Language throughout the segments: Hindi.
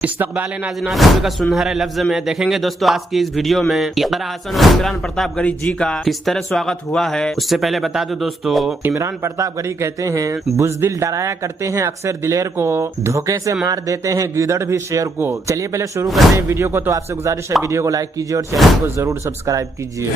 इस्तकबाल नाज़रीन, आप का सुनहरे लफ्ज में देखेंगे दोस्तों आज की इस वीडियो में इकरा हसन और इमरान प्रतापगढ़ी जी का किस तरह स्वागत हुआ है। उससे पहले बता दो दोस्तों, इमरान प्रतापगढ़ी कहते हैं बुज़दिल डराया करते हैं अक्सर दिलेर को, धोखे से मार देते हैं गीदड़ भी शेर को। चलिए पहले शुरू करते हैं वीडियो को। तो आपसे गुजारिश है वीडियो को लाइक कीजिए और चैनल को जरूर सब्सक्राइब कीजिए।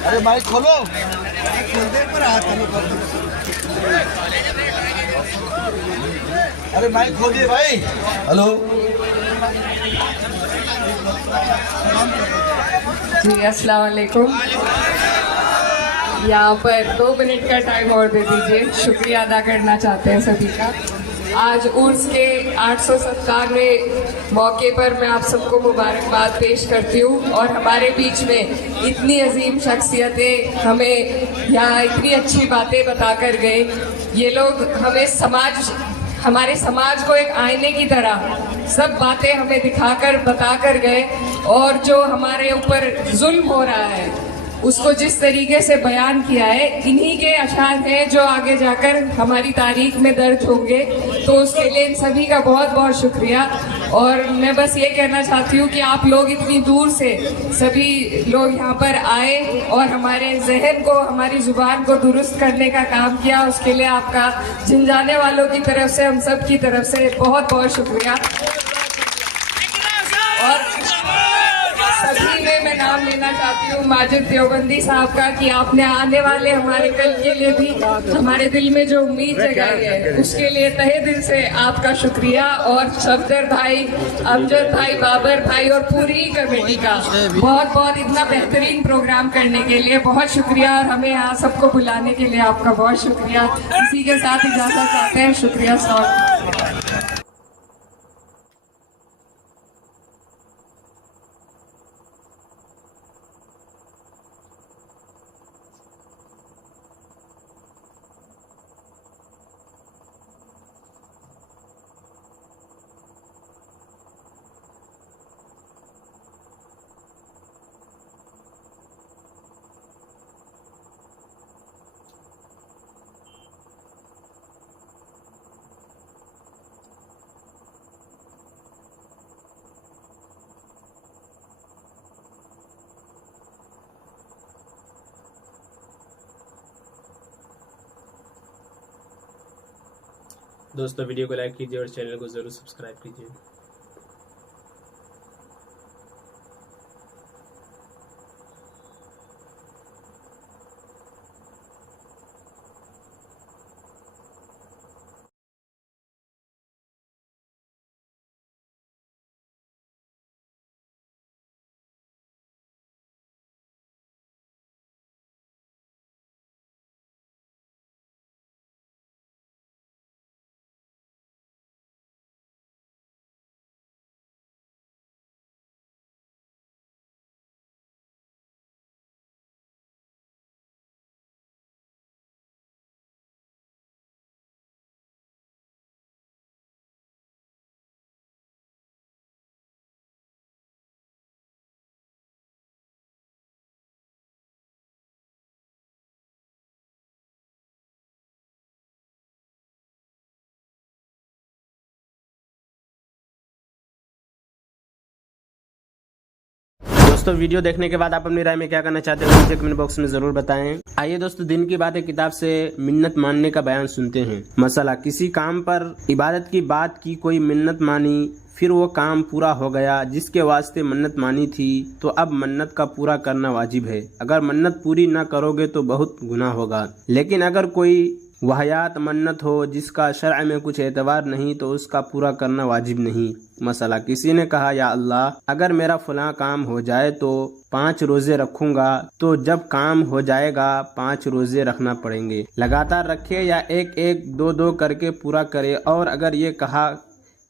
अरे माइक खोलो। अरे माइक खोलिए भाई। हेलो जी, अस्सलाम वालेकुम। यहाँ पर 2 मिनट का टाइम और दे दीजिए। शुक्रिया अदा करना चाहते हैं सभी का। आज उर्स के 857वें मौके पर मैं आप सबको मुबारकबाद पेश करती हूँ। और हमारे बीच में इतनी अजीम शख्सियतें हमें यहाँ इतनी अच्छी बातें बता कर गए। ये लोग हमारे समाज को एक आईने की तरह सब बातें हमें दिखाकर बता कर गए। और जो हमारे ऊपर जुल्म हो रहा है उसको जिस तरीके से बयान किया है, इन्हीं के अशार हैं जो आगे जाकर हमारी तारीख में दर्ज होंगे। तो उसके लिए इन सभी का बहुत बहुत शुक्रिया। और मैं बस ये कहना चाहती हूँ कि आप लोग इतनी दूर से सभी लोग यहाँ पर आए और हमारे जहन को, हमारी जुबान को दुरुस्त करने का काम किया। उसके लिए आपका झिंझाने वालों की तरफ से, हम सब की तरफ से बहुत बहुत शुक्रिया। और सभी में मैं नाम लेना चाहती हूँ माजिद देवबंदी साहब का, कि आपने आने वाले हमारे कल के लिए भी हमारे दिल में जो उम्मीद जगाई है उसके लिए तहे दिल से आपका शुक्रिया। और सफदर भाई, अमजद भाई, बाबर भाई और पूरी कमेटी का बहुत बहुत इतना बेहतरीन प्रोग्राम करने के लिए बहुत शुक्रिया। और हमें यहाँ सबको बुलाने के लिए आपका बहुत शुक्रिया। इसी के साथ इजाजत चाहते हैं। शुक्रिया सर। दोस्तों वीडियो को लाइक कीजिए और चैनल को जरूर सब्सक्राइब कीजिए। दोस्तों वीडियो देखने के बाद आप अपनी राय में क्या करना चाहते हो मुझे कमेंट बॉक्स में जरूर बताएं। आइए दोस्तों, दिन की बात है किताब से मिन्नत मानने का बयान सुनते हैं। मसला, किसी काम पर इबादत की बात की, कोई मिन्नत मानी, फिर वो काम पूरा हो गया जिसके वास्ते मन्नत मानी थी, तो अब मन्नत का पूरा करना वाजिब है। अगर मन्नत पूरी न करोगे तो बहुत गुनाह होगा। लेकिन अगर कोई वाहियात मन्नत हो जिसका शरअ में कुछ एतबार नहीं तो उसका पूरा करना वाजिब नहीं। मसला, किसी ने कहा या अल्लाह अगर मेरा फलां काम हो जाए तो 5 रोजे रखूंगा, तो जब काम हो जाएगा 5 रोजे रखना पड़ेंगे। लगातार रखे या एक एक 2 करके पूरा करे। और अगर ये कहा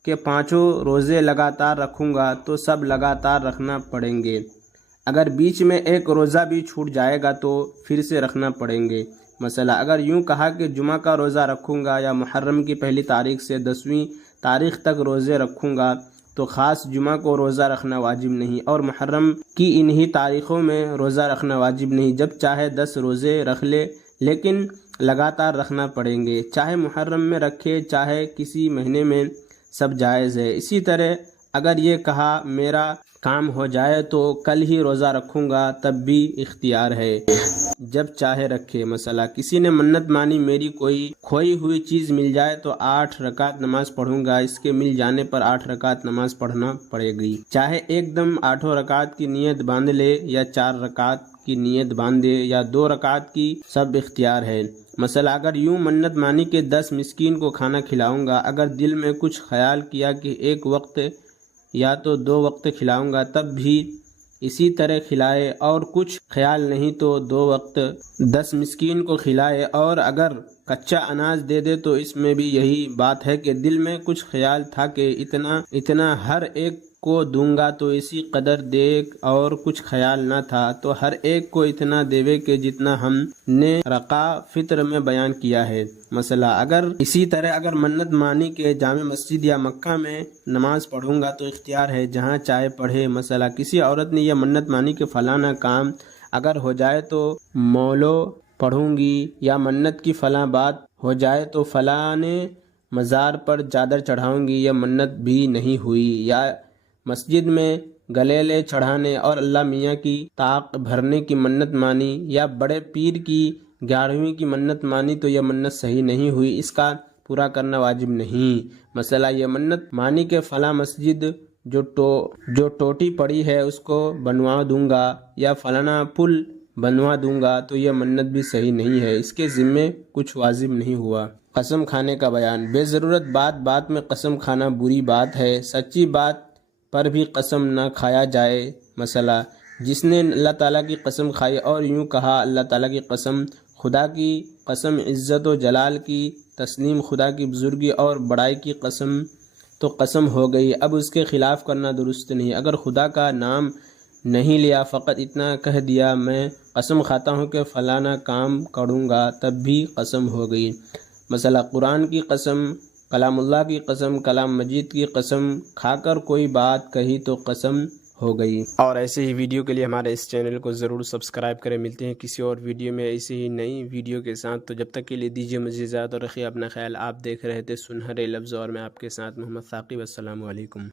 कि 5 रोजे लगातार रखूंगा तो सब लगातार रखना पड़ेंगे। अगर बीच में एक रोज़ा भी छूट जाएगा तो फिर से रखना पड़ेंगे। मसला, अगर यूं कहा कि जुमा का रोज़ा रखूँगा या मुहर्रम की पहली तारीख से 10वीं तारीख तक रोज़े रखूँगा तो ख़ास जुमा को रोज़ा रखना वाजिब नहीं और मुहर्रम की इन्हीं तारीख़ों में रोज़ा रखना वाजिब नहीं। जब चाहे 10 रोज़े रख ले, लेकिन लगातार रखना पड़ेंगे। चाहे मुहर्रम में रखे चाहे किसी महीने में, सब जायज़ है। इसी तरह अगर ये कहा मेरा काम हो जाए तो कल ही रोज़ा रखूँगा, तब भी इख्तियार है, जब चाहे रखे। मसला, किसी ने मन्नत मानी मेरी कोई खोई हुई चीज़ मिल जाए तो 8 रकात नमाज पढ़ूंगा, इसके मिल जाने पर 8 रकात नमाज पढ़ना पड़ेगी। चाहे एकदम 8 रकात की नियत बांध ले या 4 रकात की नियत बांधे या 2 रकात की, सब इख्तियार है। मसला, अगर यूं मन्नत मानी कि 10 मिस्कीन को खाना खिलाऊंगा, अगर दिल में कुछ ख्याल किया कि एक वक्त या तो 2 वक्त खिलाऊंगा, तब भी इसी तरह खिलाए और कुछ ख्याल नहीं तो 2 वक्त 10 मिस्कीन को खिलाए। और अगर कच्चा अनाज दे दे तो इसमें भी यही बात है कि दिल में कुछ ख्याल था कि इतना इतना हर एक को दूंगा, तो इसी कदर दे, और कुछ ख्याल ना था तो हर एक को इतना देवे कि जितना हमने रका फित्र में बयान किया है। मसला, अगर इसी तरह अगर मन्नत मानी के जामे मस्जिद या मक्का में नमाज पढ़ूंगा तो इख्तियार है, जहां चाहे पढ़े। मसला, किसी औरत ने यह मन्नत मानी कि फलाना काम अगर हो जाए तो मौलो पढ़ूंगी, या मन्नत की फला बात हो जाए तो फलाने मज़ार पर चादर चढ़ाऊंगी, यह मन्नत भी नहीं हुई। या मस्जिद में गलेले चढ़ाने और अल्लाह मियाँ की ताक भरने की मन्नत मानी, या बड़े पीर की 11वीं की मन्नत मानी, तो यह मन्नत सही नहीं हुई, इसका पूरा करना वाजिब नहीं। मसला, यह मन्नत मानी के फला मस्जिद जो टोटी पड़ी है उसको बनवा दूंगा या फलाना पुल बनवा दूंगा, तो यह मन्नत भी सही नहीं है, इसके ज़िम्मे कुछ वाजिब नहीं हुआ। कसम खाने का बयान, बेज़रूरत बात में कसम खाना बुरी बात है, सच्ची बात पर भी कसम न खाया जाए। मसला, जिसने अल्लाह ताला की कसम खाई और यूं कहा अल्लाह ताला की कसम, खुदा की कसम, इज़्ज़त व जलाल की तस्लीम, खुदा की बुजुर्गी और बड़ाई की कसम, तो कसम हो गई, अब उसके खिलाफ करना दुरुस्त नहीं। अगर खुदा का नाम नहीं लिया, फ़कत इतना कह दिया मैं कसम खाता हूँ कि फ़लाना काम करूँगा, तब भी कसम हो गई। मसला, कुरान की कसम, कलामुल्लाह की कसम, कलाम मजीद की कसम खाकर कोई बात कही तो कसम हो गई। और ऐसे ही वीडियो के लिए हमारे इस चैनल को ज़रूर सब्सक्राइब करें। मिलते हैं किसी और वीडियो में ऐसे ही नई वीडियो के साथ, तो जब तक के लिए दीजिए मुझे इजाज़त और रखिए अपना ख्याल। आप देख रहे थे सुनहरे लफ्ज़ और मैं आपके साथ मोहम्मद साकिब। अस्सलामु अलैकुम।